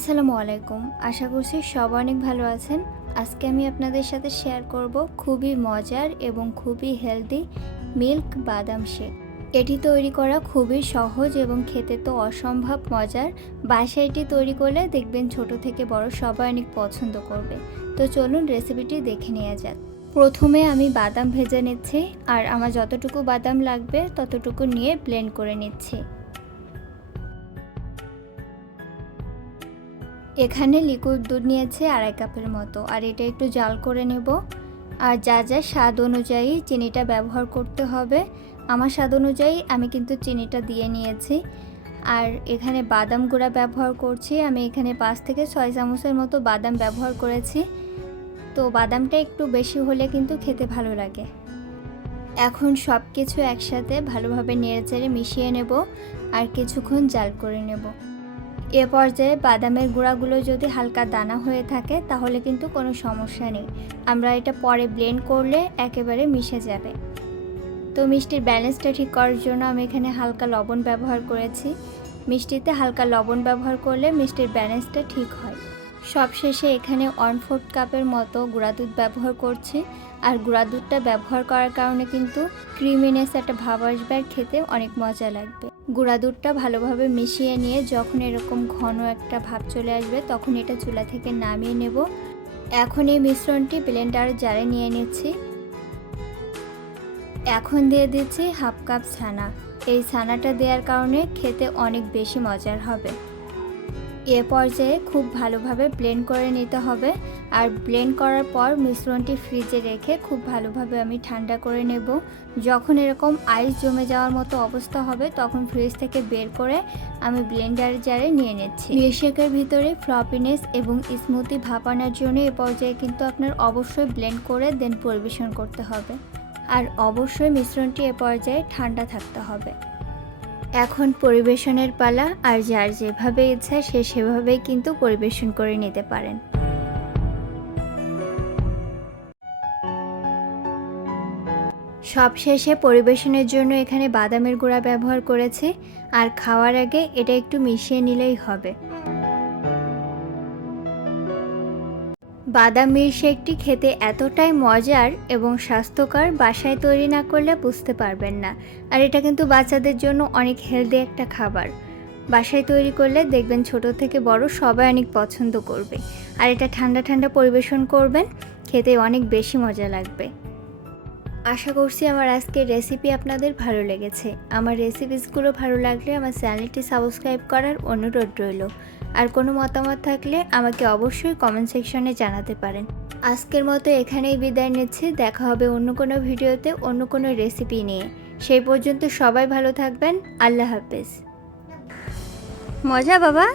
আসসালামু আলাইকুম। আশা করছি সব অনেক ভালো আছেন। আজকে আমি আপনাদের সাথে শেয়ার করব খুবই মজার এবং খুবই হেলদি মিল্ক বাদাম শেক এটি তৈরি করা খুবই সহজ এবং খেতে তো অসম্ভব মজার। বাসায় এটি তৈরি করলে দেখবেন ছোট থেকে বড় সবাই অনেক পছন্দ করবে। তো চলুন রেসিপিটি দেখে নেওয়া যাক। প্রথমে আমি বাদাম ভেজে নিচ্ছি আর আমার যতটুকু বাদাম লাগবে ততটুকু নিয়ে ব্লেন্ড করে নিচ্ছি। এখানে লিকুইড দুধ নিয়েছে আড়াই কাপের মতো। আর এটা একটু জাল করে নেব। আর যা যা স্বাদ অনুযায়ী চিনিটা ব্যবহার করতে হবে, আমার স্বাদ অনুযায়ী আমি কিন্তু চিনিটা দিয়ে নিয়েছি। আর এখানে বাদাম গুঁড়া ব্যবহার করছি। আমি এখানে পাঁচ থেকে ছয় চামচের মতো বাদাম ব্যবহার করেছি। তো বাদামটা একটু বেশি হলে কিন্তু খেতে ভালো লাগে। এখন সব কিছু একসাথে ভালোভাবে নেড়েচেড়ে মিশিয়ে নেব। আর কিছুক্ষণ জাল করে নেব। এ পর্যায়ে বাদামের গুঁড়াগুলো যদি হালকা দানা হয়ে থাকে, তাহলে কিন্তু কোনো সমস্যা নেই। আমরা এটা পরে ব্লেন্ড করলে একেবারে মিশে যাবে। তো মিষ্টির ব্যালেন্সটা ঠিক করার জন্য আমি এখানে হালকা লবণ ব্যবহার করেছি। মিষ্টিতে হালকা লবণ ব্যবহার করলে মিষ্টির ব্যালেন্সটা ঠিক হয়। সবশেষে এখানে ওয়ান ফোর্থ কাপের মতো গুঁড়া দুধ ব্যবহার করছি। আর গুঁড়া দুধটা ব্যবহার করার কারণে কিন্তু ক্রিমিনেস একটা ভাব আসবে আর খেতে অনেক মজা লাগবে। গুঁড়া দুধটা ভালোভাবে মিশিয়ে নিয়ে যখন এরকম ঘন একটা ভাব চলে আসবে, তখন এটা চুলা থেকে নামিয়ে নেব। এখন এই মিশ্রণটি ব্লেন্ডার জারে নিয়ে নিচ্ছি। এখন দিয়ে দিচ্ছি হাফ কাপ ছানা। এই ছানাটা দেওয়ার কারণে খেতে অনেক বেশি মজার হবে। এ পর্যায়ে খুব ভালোভাবে ব্লেন্ড করে নিতে হবে। আর ব্লেন্ড করার পর মিশ্রণটি ফ্রিজে রেখে খুব ভালোভাবে আমি ঠান্ডা করে নেব। যখন এরকম আইস জমে যাওয়ার মতো অবস্থা হবে, তখন ফ্রিজ থেকে বের করে আমি ব্লেন্ডার জারে নিয়ে নিচ্ছি। মিল্কশেকের ভিতরে ফ্লপিনেস এবং স্মুথি ভাপানোর জন্য এ পর্যায়ে কিন্তু আপনার অবশ্যই ব্লেন্ড করে দেন পরিবেশন করতে হবে। আর অবশ্যই মিশ্রণটি এ পর্যায়ে ঠান্ডা থাকতে হবে। এখন পরিবেশনের পালা আর যার যেভাবে ইচ্ছা সে সেভাবেই কিন্তু পরিবেশন করে নিতে পারেন। সবশেষে পরিবেশনের জন্য এখানে বাদামের গুঁড়া ব্যবহার করেছে, আর খাওয়ার আগে এটা একটু মিশিয়ে নিলেই হবে। বাদাম মিল্কশেকটি খেতে এতটাই মজার এবং স্বাস্থ্যকর বাসায় তৈরি না করলে বুঝতে পারবেন না। আর এটা কিন্তু বাচ্চাদের জন্য অনেক হেলদি একটা খাবার। বাসায় তৈরি করলে দেখবেন ছোট থেকে বড় সবাই অনেক পছন্দ করবে। আর এটা ঠান্ডা ঠান্ডা পরিবেশন করবেন, খেতে অনেক বেশি মজা লাগবে। আশা করছি আমার আজকের রেসিপি আপনাদের ভালো লেগেছে। আমার রেসিপিসগুলো ভালো লাগলে আমার চ্যানেলটি সাবস্ক্রাইব করার অনুরোধ রইল। আর কোনো মতামত থাকলে আমাকে অবশ্যই কমেন্ট সেকশনে জানাতে পারেন। আজকের মতো এখানেই বিদায় নিচ্ছি। দেখা হবে অন্য কোনো ভিডিওতে, অন্য কোনো রেসিপি নিয়ে। সেই পর্যন্ত সবাই ভালো থাকবেন। আল্লাহ হাফেজ। মজা বাবা।